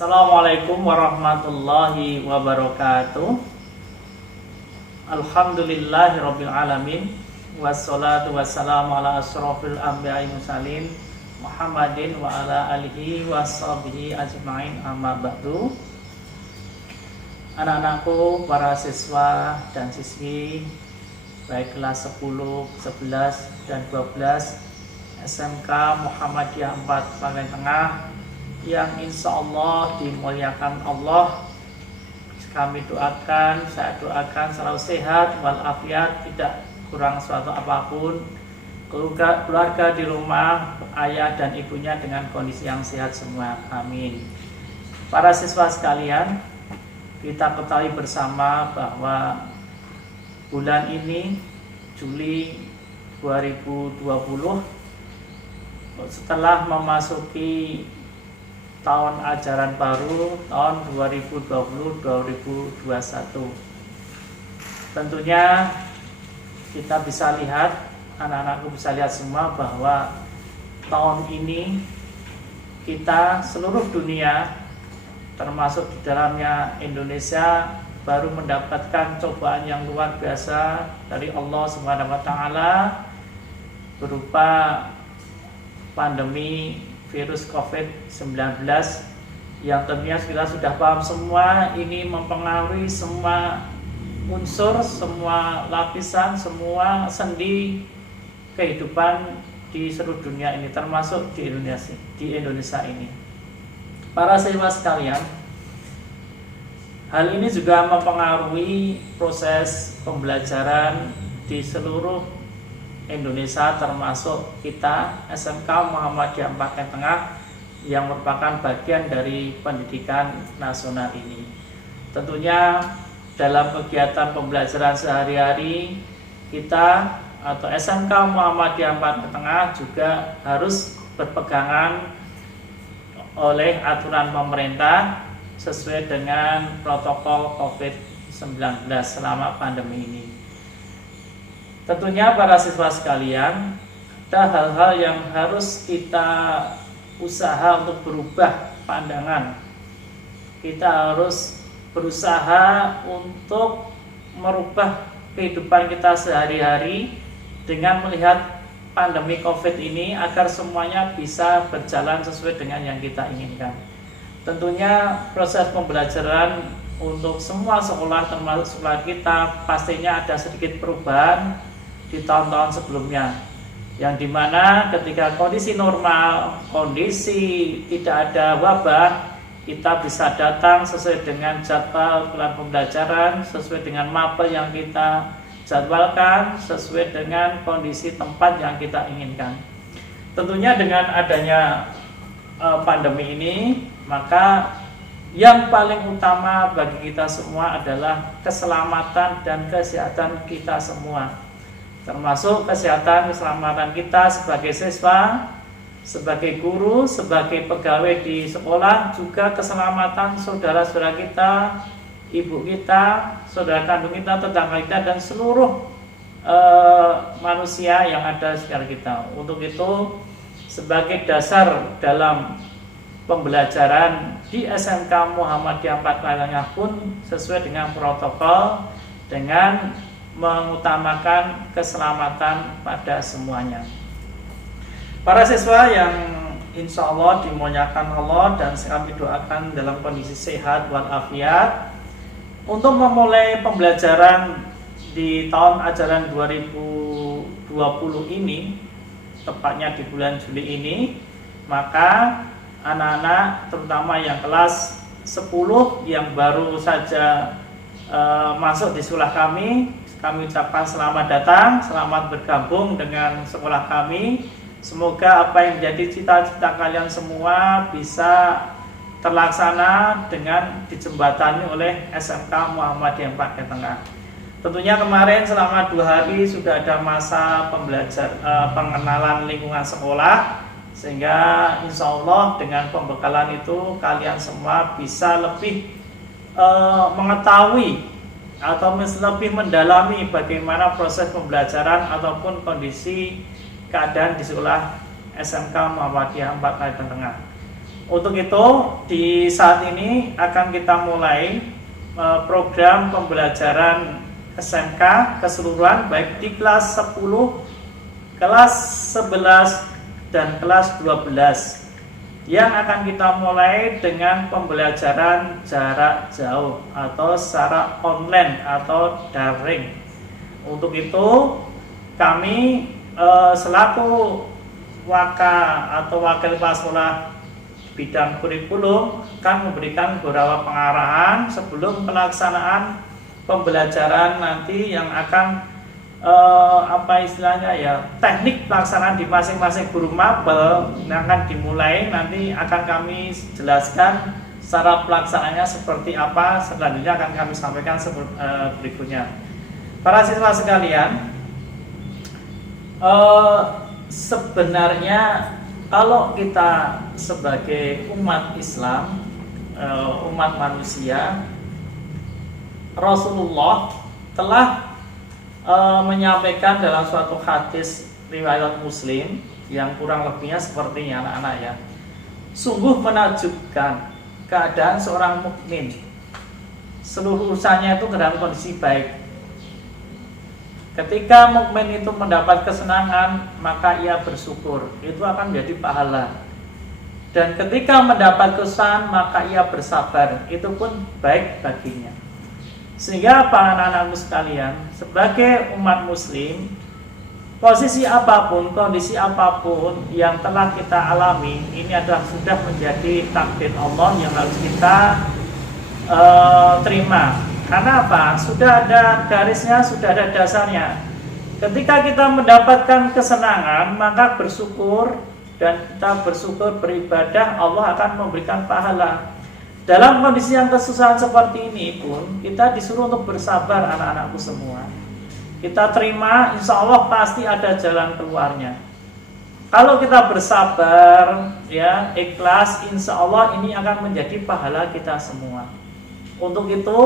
Assalamualaikum warahmatullahi wabarakatuh. Alhamdulillahirabbil alamin. Wassalatu wassalamu ala asyrofil anbiya'i mursalin Muhammadin wa ala alihi washabihi ajma'in, amma ba'du. Anak-anakku, para siswa dan siswi baik kelas 10, 11, dan 12 SMK Muhammadiyah 4 Pantai Tengah yang insya Allah dimuliakan Allah. Kami doakan, saya doakan selalu sehat walafiat, tidak kurang suatu apapun. Keluarga di rumah, ayah dan ibunya dengan kondisi yang sehat semua, amin. Para siswa sekalian, kita ketahui bersama bahwa bulan ini Juli 2020 setelah memasuki tahun ajaran baru tahun 2020-2021. Tentunya kita bisa lihat, anak-anakku bisa lihat semua bahwa tahun ini kita seluruh dunia termasuk di dalamnya Indonesia baru mendapatkan cobaan yang luar biasa dari Allah Subhanahu wa taala berupa pandemi virus COVID-19 yang tentunya kita sudah paham semua ini mempengaruhi semua unsur, semua lapisan, semua sendi kehidupan di seluruh dunia ini, termasuk di Indonesia ini. Para siswa sekalian, hal ini juga mempengaruhi proses pembelajaran di seluruh Indonesia, termasuk kita SMK Muhammadiyah Pantai Tengah yang merupakan bagian dari pendidikan nasional ini. Tentunya dalam kegiatan pembelajaran sehari-hari kita atau SMK Muhammadiyah Pantai Tengah juga harus berpegangan oleh aturan pemerintah sesuai dengan protokol COVID-19 selama pandemi ini. Tentunya para siswa sekalian, ada hal-hal yang harus kita usaha untuk berubah pandangan. Kita harus berusaha untuk merubah kehidupan kita sehari-hari dengan melihat pandemi COVID ini agar semuanya bisa berjalan sesuai dengan yang kita inginkan. Tentunya proses pembelajaran untuk semua sekolah termasuk sekolah kita pastinya ada sedikit perubahan di tahun-tahun sebelumnya, yang dimana ketika kondisi normal, kondisi tidak ada wabah, kita bisa datang sesuai dengan jadwal bulan pembelajaran, sesuai dengan mapel yang kita jadwalkan, sesuai dengan kondisi tempat yang kita inginkan. Tentunya dengan adanya pandemi ini, maka yang paling utama bagi kita semua adalah keselamatan dan kesehatan kita semua, termasuk kesehatan keselamatan kita sebagai siswa, sebagai guru, sebagai pegawai di sekolah, juga keselamatan saudara-saudara kita, ibu kita, saudara kandung kita, tetangga kita, dan seluruh manusia yang ada di sekitar kita. Untuk itu, sebagai dasar dalam pembelajaran di SMK Muhammadiyah Pantai Tengah pun sesuai dengan protokol, dengan mengutamakan keselamatan pada semuanya. Para siswa yang insya Allah dimuliakan Allah dan kami doakan dalam kondisi sehat walafiat, untuk memulai pembelajaran di tahun ajaran 2020 ini, tepatnya di bulan Juli ini, maka anak-anak terutama yang kelas 10 yang baru saja masuk di sekolah kami ucapkan selamat datang, selamat bergabung dengan sekolah kami. Semoga apa yang menjadi cita-cita kalian semua bisa terlaksana dengan dijembatani oleh SMK Muhammadiyah Pantai Tengah. Tentunya kemarin selama 2 hari sudah ada masa pengenalan lingkungan sekolah, sehingga insya Allah dengan pembekalan itu kalian semua bisa lebih mengetahui atau lebih mendalami bagaimana proses pembelajaran ataupun kondisi keadaan di sekolah SMK Muhammadiyah Pantai Tengah. Untuk itu di saat ini akan kita mulai program pembelajaran SMK keseluruhan baik di kelas 10, kelas 11 dan kelas 12 yang akan kita mulai dengan pembelajaran jarak jauh atau secara online atau daring. Untuk itu kami selaku wakil kepala sekolah bidang kurikulum akan memberikan beberapa pengarahan sebelum pelaksanaan pembelajaran nanti yang akan teknik pelaksanaan di masing-masing guru mapel yang akan dimulai nanti akan kami jelaskan secara pelaksanaannya seperti apa, selanjutnya akan kami sampaikan berikutnya. Para siswa sekalian, sebenarnya kalau kita sebagai umat Islam, umat manusia, Rasulullah telah menyampaikan dalam suatu hadis riwayat Muslim yang kurang lebihnya seperti ini anak-anak ya. Sungguh menakjubkan keadaan seorang mukmin. Seluruh urusannya itu dalam kondisi baik. Ketika mukmin itu mendapat kesenangan, maka ia bersyukur, itu akan menjadi pahala. Dan ketika mendapat kesusahan, maka ia bersabar, itu pun baik baginya. Sehingga para anak-anakku sekalian, sebagai umat muslim, posisi apapun, kondisi apapun yang telah kita alami, ini adalah sudah menjadi takdir Allah yang harus kita terima. Karena apa? Sudah ada garisnya, sudah ada dasarnya. Ketika kita mendapatkan kesenangan, maka bersyukur, dan kita bersyukur beribadah, Allah akan memberikan pahala. Dalam kondisi yang kesusahan seperti ini pun, kita disuruh untuk bersabar anak-anakku semua. Kita terima, insya Allah pasti ada jalan keluarnya. Kalau kita bersabar, ya ikhlas, insya Allah ini akan menjadi pahala kita semua. Untuk itu,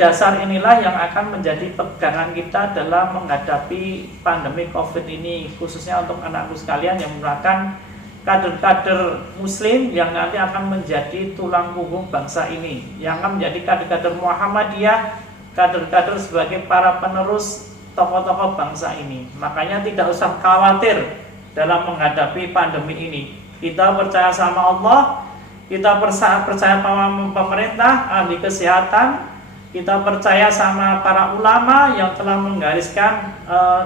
dasar inilah yang akan menjadi pegangan kita dalam menghadapi pandemi COVID ini, khususnya untuk anakku sekalian yang merupakan kader-kader muslim yang nanti akan menjadi tulang punggung bangsa ini, yang akan menjadi kader-kader Muhammadiyah, kader-kader sebagai para penerus tokoh-tokoh bangsa ini. Makanya tidak usah khawatir dalam menghadapi pandemi ini. Kita percaya sama Allah, kita percaya sama pemerintah, ahli kesehatan, kita percaya sama para ulama yang telah menggariskan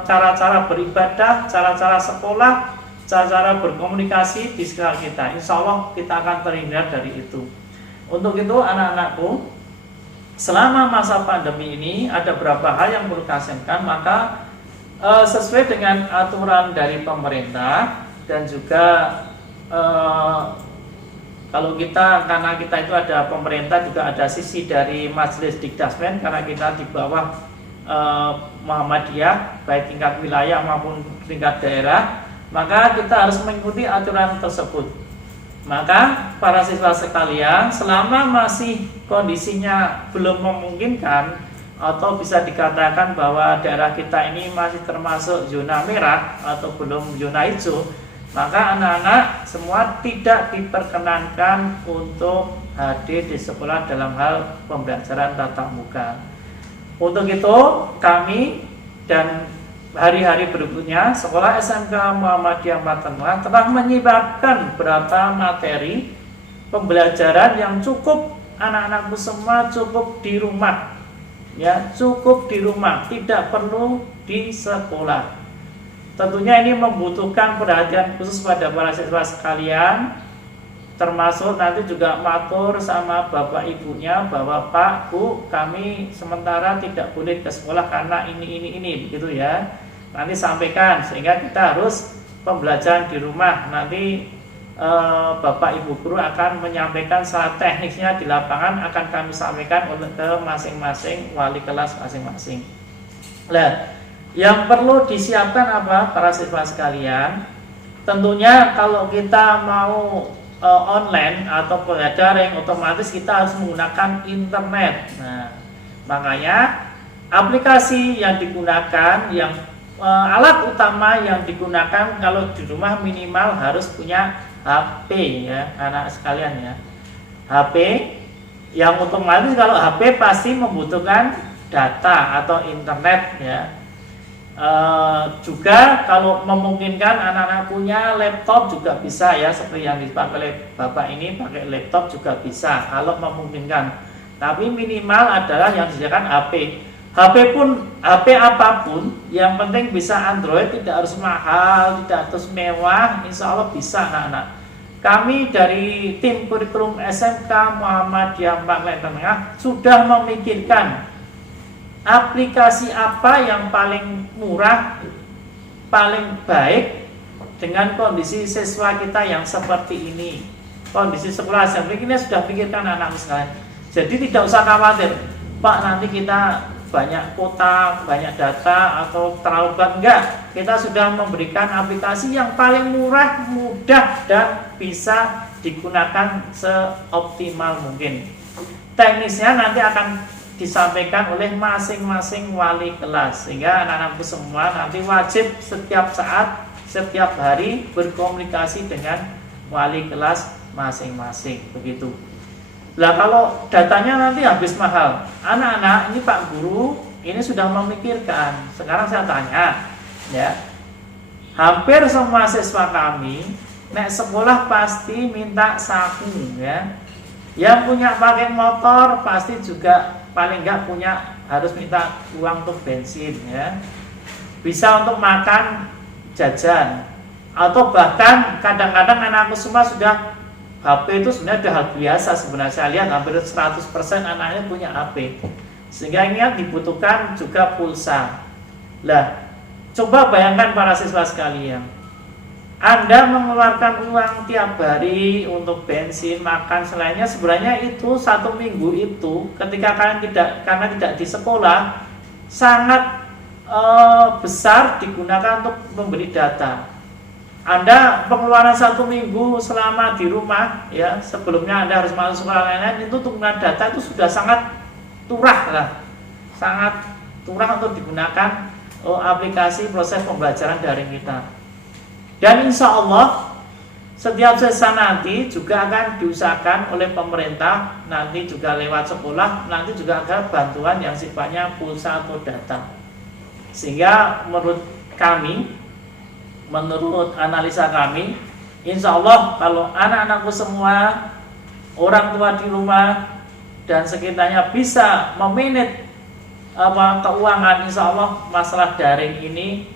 cara-cara beribadah, cara-cara sekolah, cara-cara berkomunikasi di sekitar kita. Insya Allah kita akan terhindar dari itu. Untuk itu anak-anakku, selama masa pandemi ini ada beberapa hal yang perlu dilaksanakan, maka sesuai dengan aturan dari pemerintah dan juga kalau karena kita itu ada pemerintah, juga ada sisi dari Majelis Dikdasmen, karena kita di bawah Muhammadiyah, baik tingkat wilayah maupun tingkat daerah, maka kita harus mengikuti aturan tersebut. Maka para siswa sekalian, selama masih kondisinya belum memungkinkan, atau bisa dikatakan bahwa daerah kita ini masih termasuk zona merah atau belum zona hijau, maka anak-anak semua tidak diperkenankan untuk hadir di sekolah dalam hal pembelajaran tatap muka. Untuk itu kami dan hari-hari berikutnya Sekolah SMK Muhammadiyah Matanwa telah menyiapkan beberapa materi pembelajaran yang cukup anak-anakku semua cukup di rumah. Ya, cukup di rumah, tidak perlu di sekolah. Tentunya ini membutuhkan perhatian khusus pada para siswa sekalian, termasuk nanti juga matur sama bapak ibunya bahwa Pak, Bu, kami sementara tidak boleh ke sekolah karena ini begitu ya. Nanti sampaikan sehingga kita harus pembelajaran di rumah. Nanti bapak ibu guru akan menyampaikan secara teknisnya di lapangan, akan kami sampaikan ke masing-masing wali kelas masing-masing. Nah, yang perlu disiapkan apa para siswa sekalian? Tentunya kalau kita mau online atau daring, otomatis kita harus menggunakan internet. Nah, makanya aplikasi yang digunakan, alat utama yang digunakan kalau di rumah minimal harus punya HP ya anak sekalian ya. HP yang otomatis kalau HP pasti membutuhkan data atau internet ya. Juga kalau memungkinkan anak-anak punya laptop juga bisa ya, seperti yang dipakai oleh Bapak ini, pakai laptop juga bisa kalau memungkinkan. Tapi minimal adalah yang disediakan HP. HP apapun, yang penting bisa Android, tidak harus mahal, tidak harus mewah, insya Allah bisa anak-anak. Kami dari tim kurikulum SMK Muhammadiyah Pak Tengah sudah memikirkan aplikasi apa yang paling murah, paling baik dengan kondisi siswa kita yang seperti ini. Kondisi sekolah SMK ini sudah pikirkan anak-anak sekalian. Jadi tidak usah khawatir, Pak nanti kita banyak kuota, banyak data atau terlalu banyak. Enggak, kita sudah memberikan aplikasi yang paling murah, mudah dan bisa digunakan seoptimal mungkin. Teknisnya nanti akan disampaikan oleh masing-masing wali kelas, sehingga anak-anakku semua nanti wajib setiap saat, setiap hari berkomunikasi dengan wali kelas masing-masing begitu. Lah kalau datanya nanti habis mahal, anak-anak ini Pak Guru ini sudah memikirkan. Sekarang saya tanya, ya, hampir semua siswa kami nek sekolah pasti minta saku, ya. Yang punya pakai motor pasti juga paling enggak punya harus minta uang untuk bensin, ya. Bisa untuk makan jajan, atau bahkan kadang-kadang anakku semua sudah HP itu sebenarnya sudah hal biasa sebenarnya. Saya lihat hampir 100% anaknya punya HP. Sehingga ini dibutuhkan juga pulsa. Lah, coba bayangkan para siswa sekalian. Anda mengeluarkan uang tiap hari untuk bensin, makan, selainnya sebenarnya itu 1 minggu itu ketika kalian tidak di sekolah sangat besar digunakan untuk membeli data. Anda pengeluaran 1 minggu selama di rumah ya, sebelumnya Anda harus masuk sekolah lain-lain, itu untuk menggunakan data itu sudah sangat turah lah, sangat turah untuk digunakan aplikasi proses pembelajaran daring kita. Dan insya Allah setiap siswa nanti juga akan diusahakan oleh pemerintah, nanti juga lewat sekolah, nanti juga ada bantuan yang sifatnya pulsa atau data. Sehingga menurut kami, menurut analisa kami, insya Allah kalau anak-anakku semua, orang tua di rumah dan sekitarnya bisa memanage keuangan, insya Allah masalah daring ini,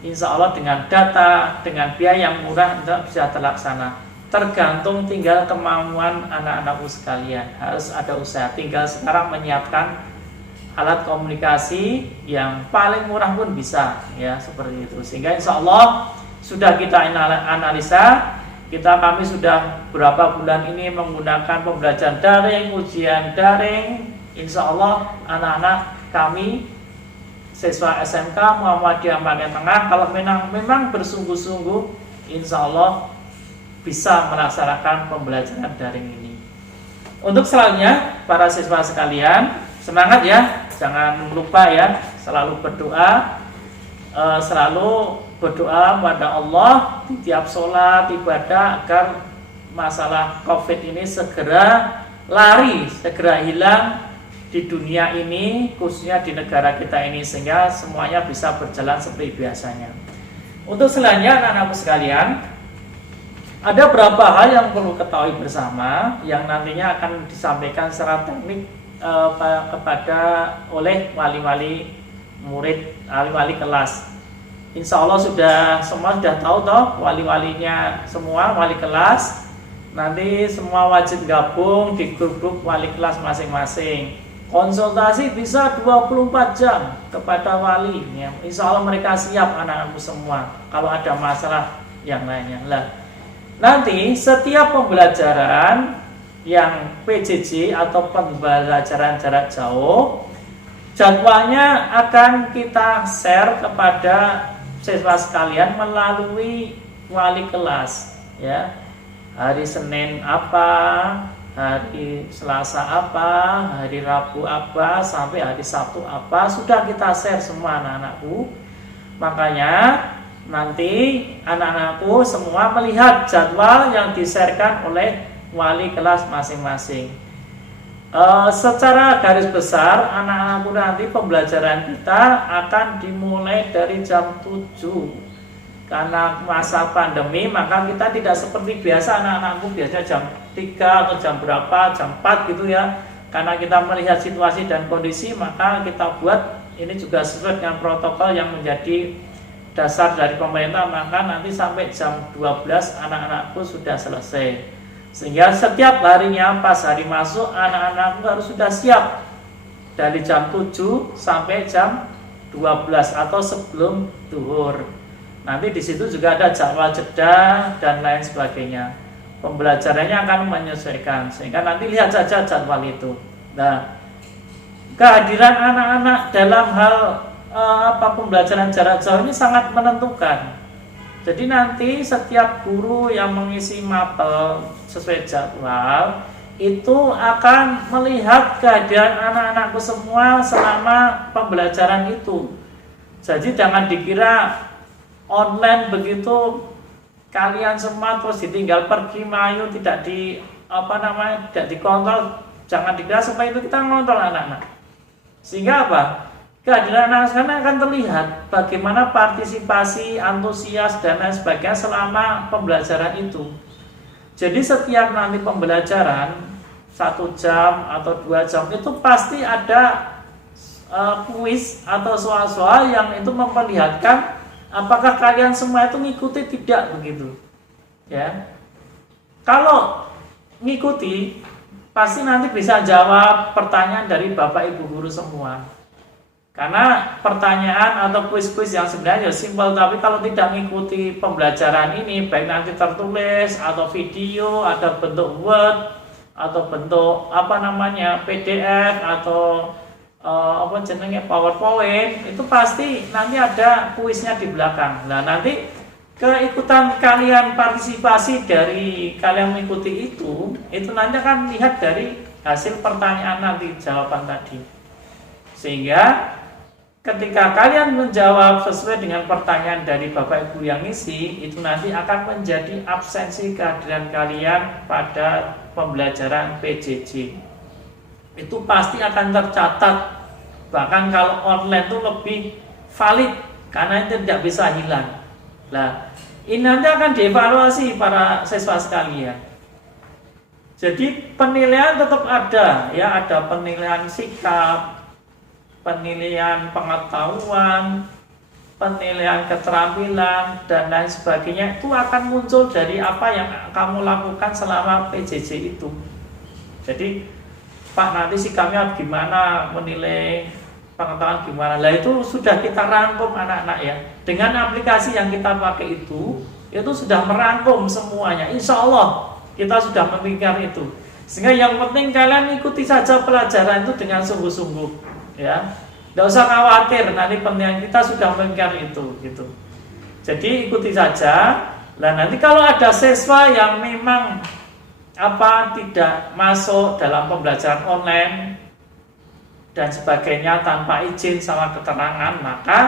insya Allah dengan data, dengan biaya yang murah bisa terlaksana. Tergantung tinggal kemauan anak-anakku sekalian, harus ada usaha. Tinggal sekarang menyiapkan alat komunikasi yang paling murah pun bisa, ya seperti itu. Sehingga insya Allah sudah kita analisa, kami sudah berapa bulan ini menggunakan pembelajaran daring, ujian daring. Insya Allah anak-anak kami siswa SMK Muhammadiyah Magetan Tengah kalau memang bersungguh-sungguh, insya Allah bisa melaksanakan pembelajaran daring ini. Untuk selanjutnya para siswa sekalian, semangat ya, jangan lupa ya, selalu berdoa, pada Allah di tiap sholat ibadah agar masalah COVID ini segera lari, segera hilang di dunia ini, khususnya di negara kita ini, sehingga semuanya bisa berjalan seperti biasanya. Untuk selanjutnya anak-anakku sekalian, ada beberapa hal yang perlu ketahui bersama yang nantinya akan disampaikan secara teknik oleh wali-wali murid, wali-wali kelas. Insya Allah semua sudah tahu toh, wali-walinya semua wali kelas. Nanti semua wajib gabung di grup-grup wali kelas masing-masing. Konsultasi bisa 24 jam kepada wali. Ya. Insya Allah mereka siap anak-anakmu semua kalau ada masalah yang lainnya. Nanti setiap pembelajaran yang PJJ atau pembelajaran jarak jauh, jadwalnya akan kita share kepada siswa sekalian melalui wali kelas, ya. Hari Senin apa, hari Selasa apa, hari Rabu apa, sampai hari Sabtu apa, sudah kita share semua anak-anakku. Makanya nanti anak-anakku semua melihat jadwal yang di-sharekan oleh wali kelas masing-masing. Secara garis besar anak-anakku nanti pembelajaran kita akan dimulai dari jam 7. Karena masa pandemi maka kita tidak seperti biasa anak-anakku biasanya jam 3 atau jam berapa, jam 4 gitu ya. Karena kita melihat situasi dan kondisi maka kita buat ini juga sesuai dengan protokol yang menjadi dasar dari pemerintah, maka nanti sampai jam 12 anak-anakku sudah selesai. Sehingga setiap harinya pas hari masuk anak-anakku harus sudah siap dari jam 7 sampai jam 12 atau sebelum duhur. Nanti di situ juga ada jadwal jeda dan lain sebagainya. Pembelajarannya akan menyesuaikan sehingga nanti lihat saja jadwal itu. Nah, kehadiran anak-anak dalam hal pembelajaran jarak jauh ini sangat menentukan. Jadi nanti setiap guru yang mengisi mapel sesuai jadwal itu akan melihat kehadiran anak-anakku semua selama pembelajaran itu. Jadi jangan dikira online begitu kalian semua terus ditinggal pergi mayu tidak tidak dikontrol. Jangan dikira supaya itu kita ngontrol anak-anak. Sehingga apa? Kehadiran anak sekarang akan terlihat bagaimana partisipasi, antusias dan lain sebagainya selama pembelajaran itu. Jadi setiap nanti pembelajaran 1 jam atau 2 jam itu pasti ada kuis atau soal-soal yang itu memperlihatkan apakah kalian semua itu ngikuti tidak begitu. Ya. Kalau ngikuti pasti nanti bisa jawab pertanyaan dari Bapak Ibu guru semua. Karena pertanyaan atau kuis-kuis yang sebenarnya simpel, tapi kalau tidak mengikuti pembelajaran ini, baik nanti tertulis atau video, ada bentuk Word atau bentuk PDF atau PowerPoint, itu pasti nanti ada kuisnya di belakang. Nah, nanti keikutan kalian, partisipasi dari kalian mengikuti itu nanti akan lihat dari hasil pertanyaan nanti jawaban tadi. Sehingga ketika kalian menjawab sesuai dengan pertanyaan dari Bapak Ibu yang ngisi, itu nanti akan menjadi absensi kehadiran kalian pada pembelajaran PJJ. Itu pasti akan tercatat. Bahkan kalau online itu lebih valid karena itu tidak bisa hilang. Nah, ini nanti akan dievaluasi para siswa sekalian. Jadi penilaian tetap ada, ya, ada penilaian sikap, penilaian pengetahuan, penilaian keterampilan dan lain sebagainya itu akan muncul dari apa yang kamu lakukan selama PJJ itu. Jadi Pak nanti sikapnya gimana, menilai pengetahuan gimana. Lah itu sudah kita rangkum anak-anak ya. Dengan aplikasi yang kita pakai itu sudah merangkum semuanya. Insya Allah kita sudah memikirkan itu. Sehingga yang penting kalian ikuti saja pelajaran itu dengan sungguh-sungguh. Ya, tidak usah khawatir nanti penilaian kita sudah memikirkan itu gitu. Jadi ikuti saja. Nah nanti kalau ada siswa yang memang tidak masuk dalam pembelajaran online dan sebagainya tanpa izin sama keterangan, maka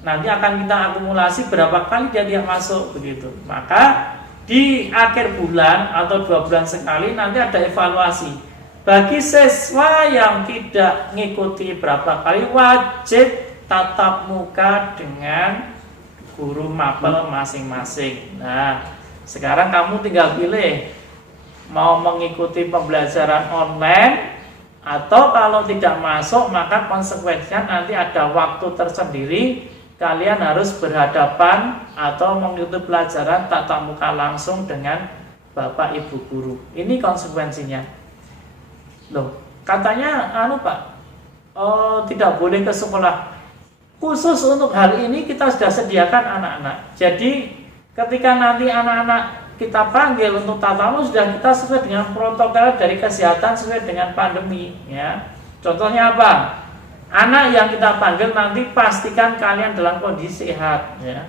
nanti akan kita akumulasi berapa kali dia tidak masuk begitu. Maka di akhir bulan atau 2 bulan sekali nanti ada evaluasi. Bagi siswa yang tidak mengikuti berapa kali wajib tatap muka dengan guru mapel masing-masing. Nah, sekarang kamu tinggal pilih mau mengikuti pembelajaran online atau kalau tidak masuk maka konsekuensinya nanti ada waktu tersendiri kalian harus berhadapan atau mengikuti pelajaran tatap muka langsung dengan Bapak Ibu guru. Ini konsekuensinya. Loh, katanya Pak, tidak boleh ke sekolah. Khusus untuk hal ini kita sudah sediakan anak-anak. Jadi ketika nanti anak-anak kita panggil untuk tatap muka sudah kita sesuai dengan protokol dari kesehatan sesuai dengan pandemi ya. Contohnya apa? Anak yang kita panggil nanti pastikan kalian dalam kondisi sehat ya.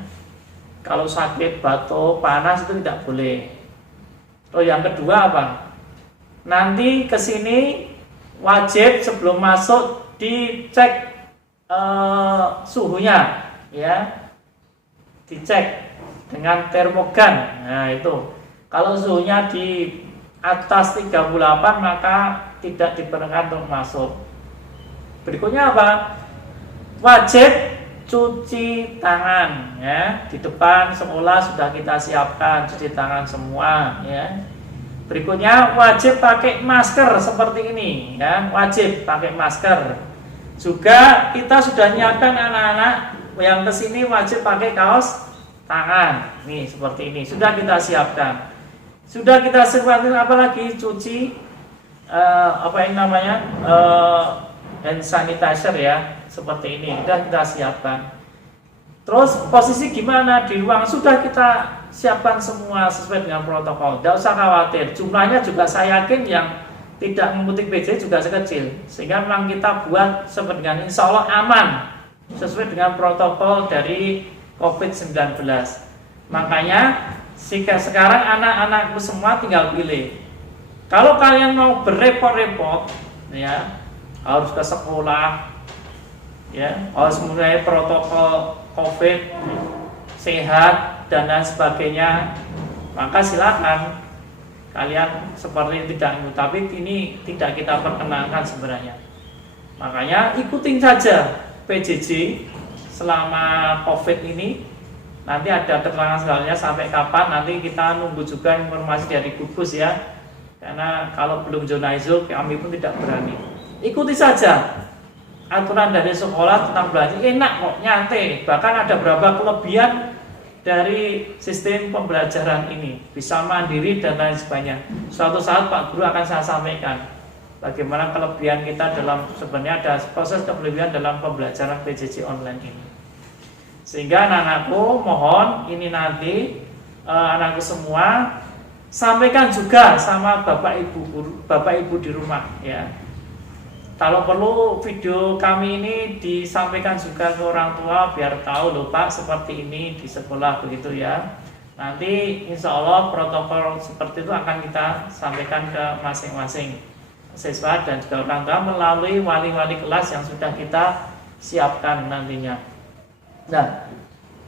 Kalau sakit, batuk, panas itu tidak boleh. Yang kedua apa? Nanti ke sini wajib sebelum masuk dicek suhunya ya. dicek dengan termogan. Nah itu, kalau suhunya di atas 38 maka tidak diperkenankan untuk masuk. Berikutnya apa? Wajib cuci tangan ya. Di depan sekolah sudah kita siapkan cuci tangan semua ya. Berikutnya wajib pakai masker seperti ini ya, wajib pakai masker. Juga kita sudah nyiapkan anak-anak yang kesini wajib pakai kaos tangan. Nih seperti ini sudah kita siapkan. Sudah kita siapkan apalagi cuci hand sanitizer ya, seperti ini sudah kita siapkan. Terus posisi gimana di ruang sudah kita siapkan semua sesuai dengan protokol. Tidak usah khawatir. Jumlahnya juga saya yakin yang tidak mengikuti PJJ juga sekecil. Sehingga memang kita buat sesuai dengan insya Allah aman sesuai dengan protokol dari COVID-19. Makanya sekarang anak-anakku semua tinggal pilih. Kalau kalian mau berrepot-repot, ya harus ke sekolah, ya harus mempunyai protokol COVID, sehat dan lain sebagainya, maka silakan kalian seperti tidak ikut. Tapi ini tidak kita perkenankan sebenarnya. Makanya ikutin saja PJJ selama COVID ini. Nanti ada keterangan selanjutnya sampai kapan, nanti kita nunggu juga informasi dari gugus ya. Karena kalau belum zona hijau kami pun tidak berani. Ikuti saja aturan dari sekolah tentang belajar, enak kok, nyantai. Bahkan ada beberapa kelebihan dari sistem pembelajaran ini, bisa mandiri dan lain sebagainya. Suatu saat Pak Guru akan saya sampaikan bagaimana kelebihan kita dalam, sebenarnya ada proses kelebihan dalam pembelajaran PJJ online ini. Sehingga anak-anakku mohon ini nanti anakku semua sampaikan juga sama bapak ibu di rumah ya. Kalau perlu video kami ini disampaikan juga ke orang tua biar tahu loh Pak seperti ini di sekolah begitu ya. Nanti insya Allah protokol seperti itu akan kita sampaikan ke masing-masing siswa dan juga orang tua melalui wali-wali kelas yang sudah kita siapkan nantinya. Nah,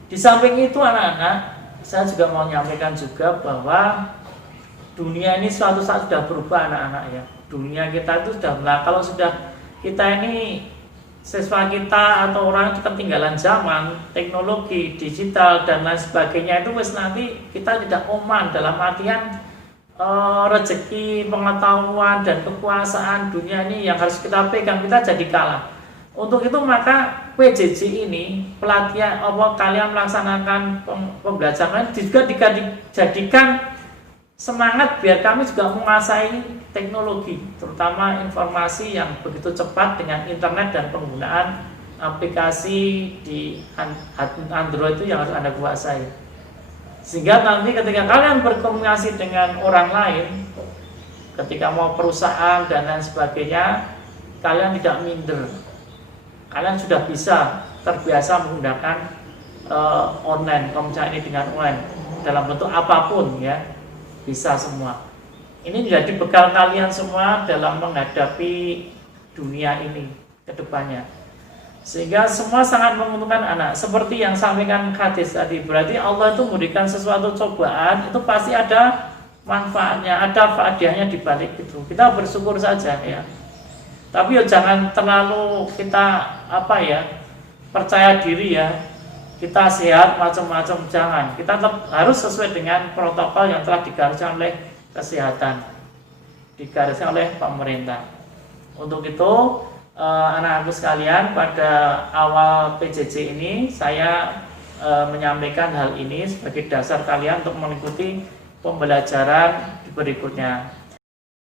di samping itu anak-anak, saya juga mau menyampaikan juga bahwa dunia ini suatu saat sudah berubah anak-anak ya. Dunia kita itu sudah, kalau sudah kita ini siswa kita atau orang ketinggalan zaman, teknologi, digital dan lain sebagainya itu wis nanti kita tidak aman dalam artian rezeki, pengetahuan dan kekuasaan dunia ini yang harus kita pegang, kita jadi kalah. Untuk itu maka PJJ ini pelatihan kalian melaksanakan pembelajaran juga dijadikan semangat biar kami juga menguasai teknologi, terutama informasi yang begitu cepat dengan internet dan penggunaan aplikasi di Android itu yang harus Anda kuasai. Sehingga nanti ketika kalian berkomunikasi dengan orang lain, ketika mau perusahaan dan lain sebagainya, kalian tidak minder. Kalian sudah bisa terbiasa menggunakan online, komunikasi ini dengan online dalam bentuk apapun ya, bisa semua. Ini jadi bekal kalian semua dalam menghadapi dunia ini ke depannya. Sehingga semua sangat menguntungkan anak. Seperti yang sampaikan hadis tadi, berarti Allah itu memberikan sesuatu cobaan, itu pasti ada manfaatnya, ada hadiahnya di balik itu. Kita bersyukur saja ya. Tapi jangan terlalu kita percaya diri ya. Kita sehat macam-macam, jangan. Kita tetap harus sesuai dengan protokol yang telah digariskan oleh kesehatan, digariskan oleh pemerintah. Untuk itu anak-anakku sekalian, pada awal PJJ ini saya menyampaikan hal ini sebagai dasar kalian untuk mengikuti pembelajaran berikutnya.